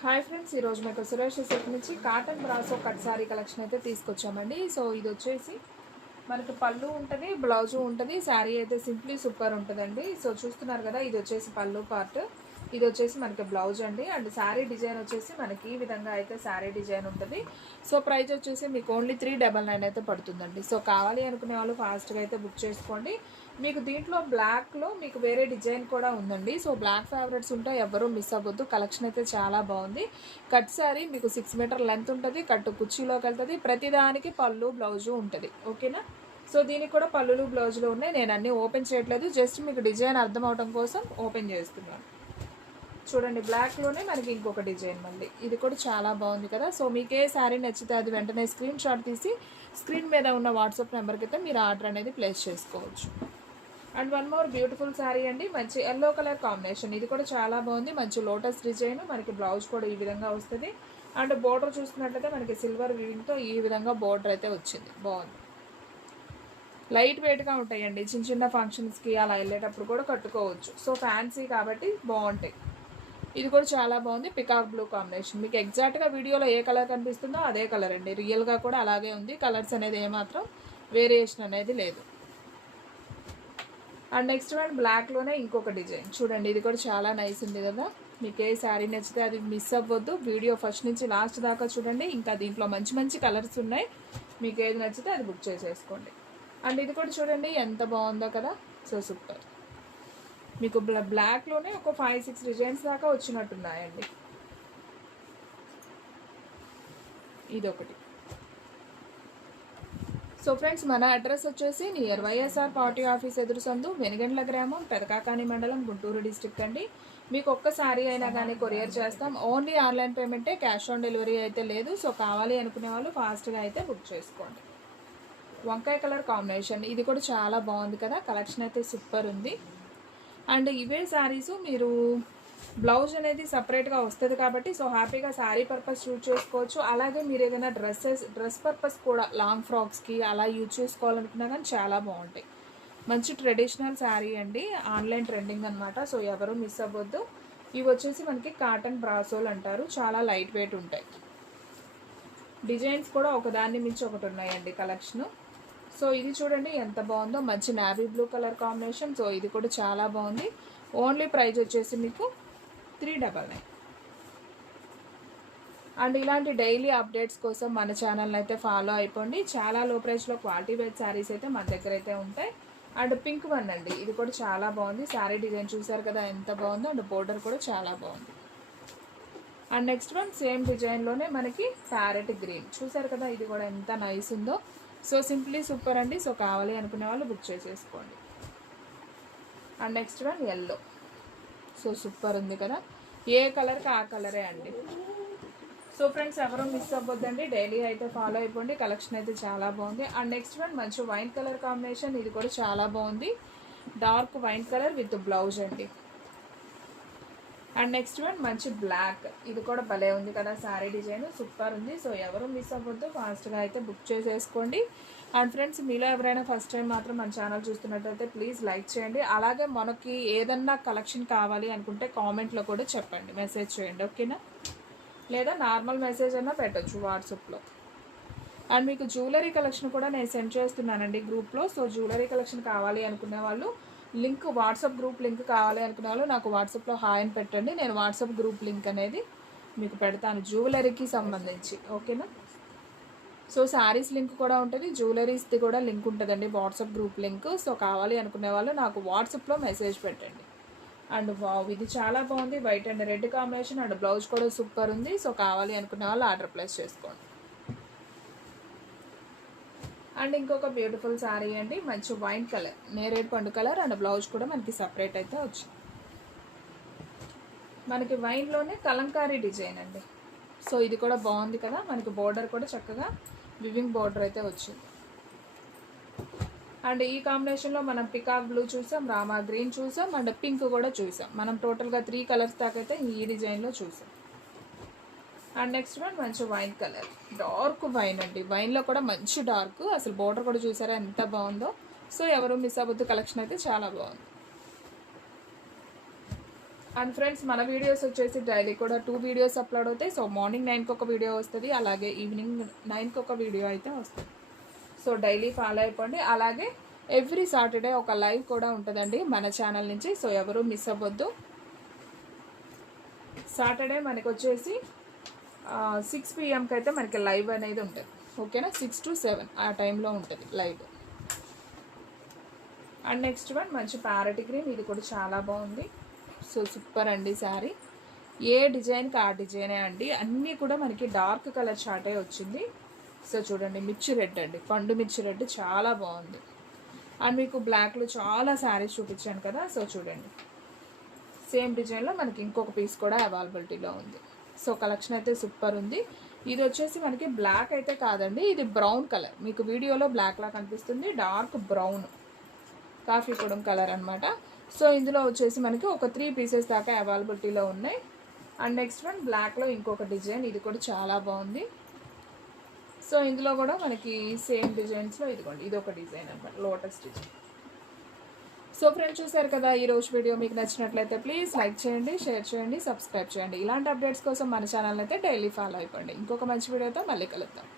Hi friends, ఈరోజు మీకు Suresh set నుంచి cotton brasso cut sorry collection అయితే తీసుకొచ్చామండి. సో ఇది వచ్చేసి మనకు పళ్ళు ఉంటుంది, బ్లౌజు ఉంటుంది. శారీ అయితే సింప్లీ సూపర్ ఉంటుందండి. సో చూస్తున్నారు కదా, ఇది వచ్చేసి పళ్ళు పార్ట్, ఇది వచ్చేసి మనకి బ్లౌజ్ అండి. అండ్ శారీ డిజైన్ వచ్చేసి మనకి ఈ విధంగా అయితే శారీ డిజైన్ ఉంటుంది. సో ప్రైస్ వచ్చేసి మీకు ఓన్లీ 399 అయితే పడుతుందండి. సో కావాలి అనుకునే వాళ్ళు ఫాస్ట్గా అయితే బుక్ చేసుకోండి. మీకు దీంట్లో బ్లాక్లో మీకు వేరే డిజైన్ కూడా ఉందండి. సో బ్లాక్ ఫేవరెట్స్ ఉంటే ఎవరూ మిస్ అవ్వద్దు. కలెక్షన్ అయితే చాలా బాగుంది. కట్ శారీ మీకు 6 మీటర్ లెంత్ ఉంటుంది, కట్టు కుర్చీలోకి వెళ్తుంది. ప్రతిదానికి పళ్ళు బ్లౌజు ఉంటుంది. ఓకేనా? సో దీనికి కూడా పళ్ళులు బ్లౌజులు ఉన్నాయి. నేను అన్నీ ఓపెన్ చేయట్లేదు, జస్ట్ మీకు డిజైన్ అర్థం అవడం కోసం ఓపెన్ చేస్తున్నాను. చూడండి, బ్లాక్లోనే మనకి ఇంకొక డిజైన్, మళ్ళీ ఇది కూడా చాలా బాగుంది కదా. సో మీకే శారీ నచ్చితే అది వెంటనే స్క్రీన్ షాట్ తీసి స్క్రీన్ మీద ఉన్న వాట్సాప్ నెంబర్కి అయితే మీరు ఆర్డర్ అనేది ప్లేస్ చేసుకోవచ్చు. And one more beautiful sari అండి, మంచి ఎల్లో కలర్ కాంబినేషన్. ఇది కూడా చాలా బాగుంది, మంచి లోటస్ డిజైన్. మనకి బ్లౌజ్ కూడా ఈ విధంగా వస్తుంది. అండ్ బోర్డర్ చూసుకున్నట్లయితే మనకి సిల్వర్ వీవింగ్తో ఈ విధంగా బోర్డర్ అయితే వచ్చింది. బాగుంది, లైట్ వెయిట్గా ఉంటాయండి. చిన్న చిన్న ఫంక్షన్స్కి అలా వెళ్ళేటప్పుడు కూడా కట్టుకోవచ్చు. సో ఫ్యాన్సీ కాబట్టి బాగుంటాయి. ఇది కూడా చాలా బాగుంది, పికాక్ బ్లూ కాంబినేషన్. మీకు ఎగ్జాక్ట్గా వీడియోలో ఏ కలర్ కనిపిస్తుందో అదే కలర్ అండి, రియల్గా కూడా అలాగే ఉంది. కలర్స్ అనేది ఏమాత్రం వేరియేషన్ అనేది లేదు. అండ్ నెక్స్ట్ వన్ బ్లాక్లోనే ఇంకొక డిజైన్ చూడండి, ఇది కూడా చాలా నైస్ ఉంది కదా. మీకు ఏ శారీ నచ్చితే అది మిస్ అవ్వద్దు. వీడియో ఫస్ట్ నుంచి లాస్ట్ దాకా చూడండి. ఇంకా దీంట్లో మంచి మంచి కలర్స్ ఉన్నాయి. మీకు ఏది నచ్చితే అది బుక్ చేసేసుకోండి. అండ్ ఇది కూడా చూడండి ఎంత బాగుందో కదా. So super. మీకు బ్లాక్లోనే ఒక 5-6 డిజైన్స్ దాకా వచ్చినట్టున్నాయండి. ఇదొకటి. సో ఫ్రెండ్స్, మన అడ్రస్ వచ్చేసి నియర్ వైఎస్ఆర్ పార్టీ ఆఫీస్ ఎదురు సందు, వెనుగండ్ల గ్రామం, పెదకాకాని మండలం, గుంటూరు డిస్ట్రిక్ట్ అండి. మీకు ఒక్క శారీ అయినా కానీ కొరియర్ చేస్తాం. ఓన్లీ ఆన్లైన్ పేమెంటే, క్యాష్ ఆన్ డెలివరీ అయితే లేదు. సో కావాలి అనుకునే వాళ్ళు ఫాస్ట్గా అయితే బుక్ చేసుకోండి. వంకాయ కలర్ కాంబినేషన్, ఇది కూడా చాలా బాగుంది కదా. కలెక్షన్ అయితే సూపర్ ఉంది. అండ్ ఇవే శారీస్ మీరు బ్లౌజ్ అనేది సపరేట్గా వస్తుంది కాబట్టి సో హ్యాపీగా శారీ పర్పస్ యూజ్ చేసుకోవచ్చు. అలాగే మీరు ఏదైనా డ్రెస్ పర్పస్ కూడా లాంగ్ ఫ్రాక్స్కి అలా యూజ్ చేసుకోవాలనుకున్నా కానీ చాలా బాగుంటాయి. మంచి ట్రెడిషనల్ శారీ అండి, ఆన్లైన్ ట్రెండింగ్ అనమాట. సో ఎవరు మిస్ అవ్వద్దు. ఇవి వచ్చేసి మనకి కాటన్ బ్రాసోలు అంటారు, చాలా లైట్ వెయిట్ ఉంటాయి. డిజైన్స్ కూడా ఒకదాన్ని మించి ఒకటి ఉన్నాయండి కలెక్షను. సో ఇది చూడండి ఎంత బాగుందో, మంచి navy blue colour combination. So ఇది కూడా చాలా బాగుంది. ఓన్లీ ప్రైస్ వచ్చేసి మీకు 399. అండ్ ఇలాంటి డైలీ అప్డేట్స్ కోసం మన ఛానల్ని అయితే ఫాలో అయిపోండి. చాలా లో ప్రైస్లో క్వాలిటీ వైజ్ శారీస్ అయితే మన దగ్గర అయితే ఉంటాయి. అండ్ పింక్ వన్ అండి, ఇది కూడా చాలా బాగుంది. శారీ డిజైన్ చూసారు కదా ఎంత బాగుందో. అండ్ బోర్డర్ కూడా చాలా బాగుంది. అండ్ నెక్స్ట్ వన్ సేమ్ డిజైన్లోనే మనకి ప్యారెట్ గ్రీన్ చూసారు కదా, ఇది కూడా ఎంత నైస్ ఉందో. సో సింప్లీ సూపర్ అండి. సో కావాలి అనుకునే వాళ్ళు బుక్ చేసేసుకోండి. And next one yellow. So super ఉంది కదా, ఏ కలర్కి ఆ కలరే అండి. సో ఫ్రెండ్స్ ఎవరూ మిస్ అవ్వద్దండి, డైలీ అయితే ఫాలో అయిపోండి. కలెక్షన్ అయితే చాలా బాగుంది. అండ్ నెక్స్ట్ వన్ మంచి వైన్ కలర్ కాంబినేషన్, ఇది కూడా చాలా బాగుంది. Dark wine colour with blouse అండి. అండ్ నెక్స్ట్ వన్ మంచి బ్లాక్, ఇది కూడా భలే ఉంది కదా. శారీ డిజైన్ సూపర్ ఉంది. సో ఎవరు మిస్ అవ్వద్దు, ఫాస్ట్గా అయితే బుక్ చేసేసుకోండి. అండ్ ఫ్రెండ్స్, మీలో ఎవరైనా ఫస్ట్ టైం మాత్రం మన ఛానల్ చూస్తున్నట్టయితే ప్లీజ్ లైక్ చేయండి. అలాగే మనకి ఏదన్నా కలెక్షన్ కావాలి అనుకుంటే కామెంట్లో కూడా చెప్పండి, మెసేజ్ చేయండి. ఓకేనా? లేదా నార్మల్ మెసేజ్ అయినా పెట్టచ్చు వాట్సాప్లో. అండ్ మీకు జ్యువెలరీ కలెక్షన్ కూడా నేను సెండ్ చేస్తున్నానండి గ్రూప్లో. సో జ్యువెలరీ కలెక్షన్ కావాలి అనుకునే వాళ్ళు లింక్, వాట్సాప్ గ్రూప్ లింక్ కావాలి అనుకునే వాళ్ళు నాకు వాట్సాప్లో హాయ్ అని పెట్టండి. నేను వాట్సాప్ గ్రూప్ లింక్ అనేది మీకు పెడతాను జ్యువెలరీకి సంబంధించి. ఓకేనా? సో శారీస్ లింక్ కూడా ఉంటుంది, జ్యువెలరీస్ది కూడా లింక్ ఉంటుందండి, వాట్సాప్ గ్రూప్ లింక్. సో కావాలి అనుకునే వాళ్ళు నాకు వాట్సాప్లో మెసేజ్ పెట్టండి. అండ్ వావ్, ఇది చాలా బాగుంది, white and red combination. And blouse కూడా సూపర్ ఉంది. సో కావాలి అనుకునే వాళ్ళు ఆర్డర్ ప్లేస్ చేసుకోండి. అండ్ ఇంకొక బ్యూటిఫుల్ శారీ అండి, మంచి వైన్ కలర్, నేరేడ్ పండు కలర్. అండ్ బ్లౌజ్ కూడా మనకి సపరేట్ అయితే వచ్చింది. మనకి వైన్లోనే కలంకారీ డిజైన్ అండి. సో ఇది కూడా బాగుంది కదా. మనకి బోర్డర్ కూడా చక్కగా వివింగ్ బోర్డర్ అయితే వచ్చింది. అండ్ ఈ కాంబినేషన్లో మనం పికాక్ బ్లూ చూసాం, రామా గ్రీన్ చూసాం, అండ్ పింక్ కూడా చూసాం. మనం టోటల్గా 3 కలర్స్ దాకా అయితే ఈ డిజైన్లో చూసాం. అండ్ నెక్స్ట్ వన్ మంచి వైన్ కలర్, డార్క్ వైన్ అండి. వైన్లో కూడా మంచి డార్క్, అసలు బోర్డర్ కూడా చూసారా ఎంత బాగుందో. సో ఎవరు మిస్ అవ్వద్దు, కలెక్షన్ అయితే చాలా బాగుంది. అండ్ ఫ్రెండ్స్ మన వీడియోస్ వచ్చేసి డైలీ కూడా 2 వీడియోస్ అప్లోడ్ అవుతాయి. సో మార్నింగ్ 9కి ఒక వీడియో వస్తుంది, అలాగే ఈవినింగ్ 9కి ఒక వీడియో అయితే వస్తుంది. సో డైలీ ఫాలో అయిపోండి. అలాగే ఎవ్రీ సాటర్డే ఒక లైవ్ కూడా ఉంటుందండి మన ఛానల్ నుంచి. సో ఎవరు మిస్ అవ్వద్దు. సాటర్డే మనకి వచ్చేసి 6 PM అయితే మనకి లైవ్ అనేది ఉంటుంది. ఓకేనా, 6 to 7 ఆ టైంలో ఉంటుంది లైవ్. అండ్ నెక్స్ట్ వన్ మంచి ప్యారెట్ గ్రీన్, ఇది కూడా చాలా బాగుంది. సో సూపర్ అండి శారీ. ఏ డిజైన్కి ఆ డిజైనే అండి, అన్నీ కూడా మనకి డార్క్ కలర్ చార్టే వచ్చింది. సో చూడండి, మిర్చి రెడ్ అండి, పండు మిర్చి రెడ్ చాలా బాగుంది. అండ్ మీకు బ్లాక్లో చాలా శారీస్ చూపించాను కదా. సో చూడండి, సేమ్ డిజైన్లో మనకి ఇంకొక పీస్ కూడా అవైలబిలిటీలో ఉంది. సో కలెక్షన్ అయితే సూపర్ ఉంది. ఇది వచ్చేసి మనకి బ్లాక్ అయితే కాదండి, ఇది బ్రౌన్ కలర్. మీకు వీడియోలో బ్లాక్లా కనిపిస్తుంది, డార్క్ బ్రౌన్ కాఫీ పొడం కలర్ అనమాట. సో ఇందులో వచ్చేసి మనకి ఒక 3 పీసెస్ దాకా అవైలబిలిటీలో ఉన్నాయి. అండ్ నెక్స్ట్ వన్ బ్లాక్లో ఇంకొక డిజైన్, ఇది కూడా చాలా బాగుంది. సో ఇందులో కూడా మనకి సేమ్ డిజైన్స్లో ఇదిగోండి, ఇది ఒక డిజైన్ అనమాట, లోటస్ డిజైన్. సో ఫ్రెండ్స్ చూసారు కదా, ఈరోజు వీడియో మీకు నచ్చినట్లయితే ప్లీజ్ లైక్ చేయండి, షేర్ చేయండి, సబ్స్క్రైబ్ చేయండి. ఇలాంటి అప్డేట్స్ కోసం మన ఛానల్ అయితే డైలీ ఫాలో అయిపోండి. ఇంకొక మంచి వీడియోతో మళ్ళీ కలుద్దాం.